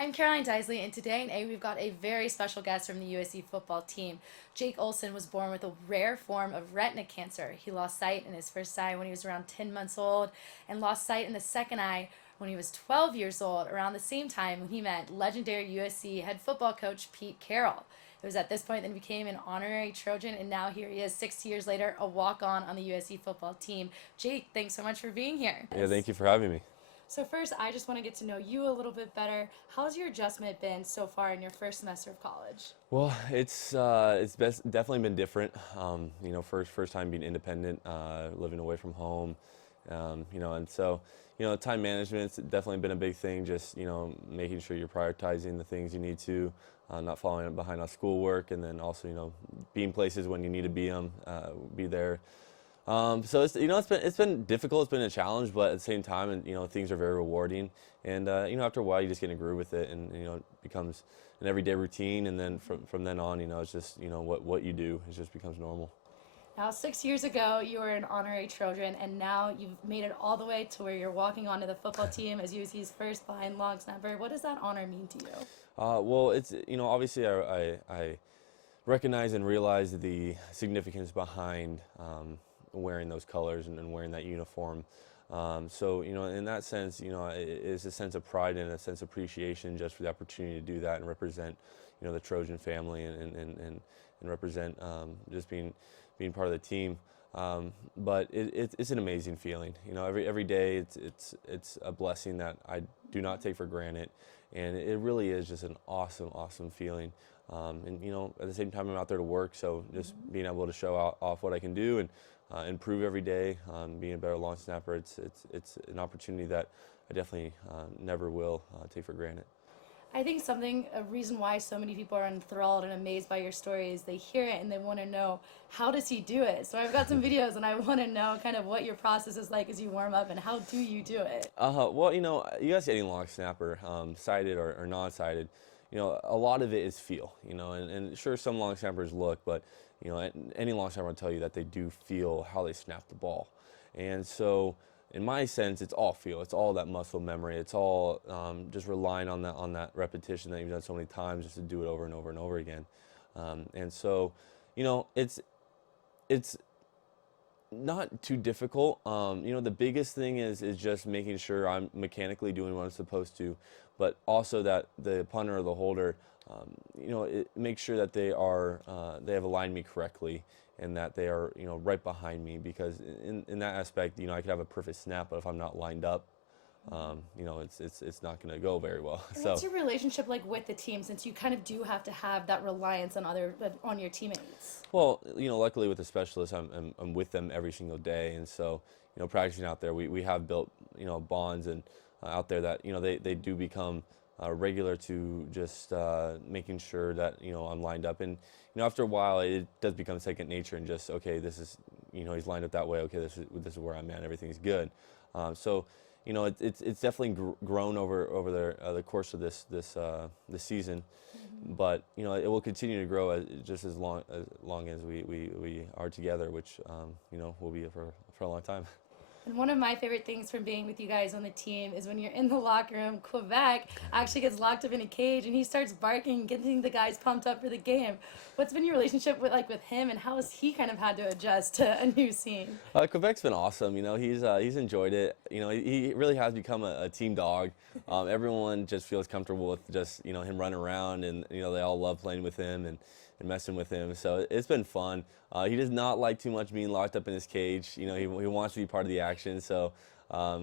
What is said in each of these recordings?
I'm Caroline Deisley, and today in A, we've got a very special guest from the USC football team. Jake Olson was born with a rare form of retina cancer. He lost sight in his first eye when he was around 10 months old and lost sight in the second eye when he was 12 years old, around the same time when he met legendary USC head football coach Pete Carroll. It was at this point that he became an honorary Trojan, and now here he is, 60 years later, a walk-on the USC football team. Jake, thanks so much for being here. Yeah, thank you for having me. So first, I just want to get to know you a little bit better. How's your adjustment been so far in your first semester of college? Well, definitely been different. First time being independent, living away from home, and so time management's definitely been a big thing. Just making sure you're prioritizing the things you need to, not falling behind on schoolwork, and then also being places when you need to be there. So it's been difficult. It's been a challenge, but at the same time, and things are very rewarding. And after a while, you just get in a groove with it, and it becomes an everyday routine. And then from then on, it's just what you do. It just becomes normal. Now, 6 years ago, you were an honorary Trojan, and now you've made it all the way to where you're walking onto the football team as USC's first blind long snapper. What does that honor mean to you? Well, it's obviously I recognize and realize the significance behind wearing those colors and wearing that uniform. So in that sense, it's a sense of pride and a sense of appreciation just for the opportunity to do that and represent the Trojan family and represent just being part of the team. But it's an amazing feeling. Every day it's a blessing that I do not take for granted, and it really is just an awesome feeling. And at the same time, I'm out there to work, so just being able to show off what I can do and improve every day, being a better long snapper, it's an opportunity that I definitely never will take for granted. I think a reason why so many people are enthralled and amazed by your story is they hear it and they want to know, how does he do it? So I've got some videos and I want to know kind of what your process is like as you warm up and how do you do it? Well, you guys any long snapper, sighted or non-sighted, a lot of it is feel, and sure, some long snappers look, but any long snapper will tell you that they do feel how they snap the ball. And so in my sense, it's all feel. It's all that muscle memory. It's all just relying on that repetition that you've done so many times just to do it over and over and over again. And so, it's not too difficult. The biggest thing is just making sure I'm mechanically doing what I'm supposed to, but also that the punter or the holder, make sure that they have aligned me correctly and that they are right behind me, because in that aspect, I could have a perfect snap, but if I'm not lined up, it's not going to go very well. And what's your relationship like with the team, since you kind of do have to have that reliance on your teammates? Well, luckily with the specialists, I'm with them every single day, and so practicing out there, we have built bonds and out there that they do become regular to just making sure that I'm lined up. And after a while, it does become second nature, and just, okay, this is he's lined up that way. Okay, this is where I'm at. Everything's good. So it's definitely grown over the course of this season, but it will continue to grow just as long as we are together, which will be for a long time. And one of my favorite things from being with you guys on the team is when you're in the locker room, Quebec actually gets locked up in a cage and he starts barking, getting the guys pumped up for the game. What's been your relationship with him, and how has he kind of had to adjust to a new scene? Quebec's been awesome. He's enjoyed it. He really has become a team dog. Everyone just feels comfortable with just him running around, and they all love playing with him and messing with him. So it's been fun. He does not like too much being locked up in his cage. He wants to be part of the action. So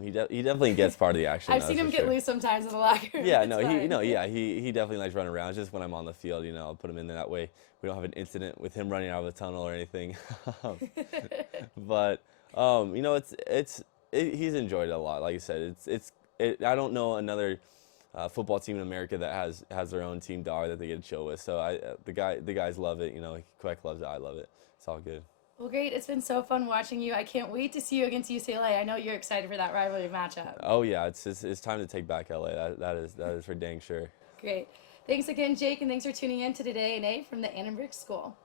he definitely gets part of the action. I've seen him get loose sometimes in the locker room. Yeah, no, he definitely likes running around. It's just when I'm on the field, I'll put him in there that way. We don't have an incident with him running out of the tunnel or anything. But he's enjoyed it a lot. Like I said, I don't know another football team in America that has their own team dog that they get to chill with. So the guys love it. Quebec loves it. I love it. It's all good. Well, great. It's been so fun watching you. I can't wait to see you against UCLA. I know you're excited for that rivalry matchup. Oh yeah, it's time to take back LA. That is for dang sure. Great. Thanks again, Jake, and thanks for tuning in to Today in A from the Annenberg School.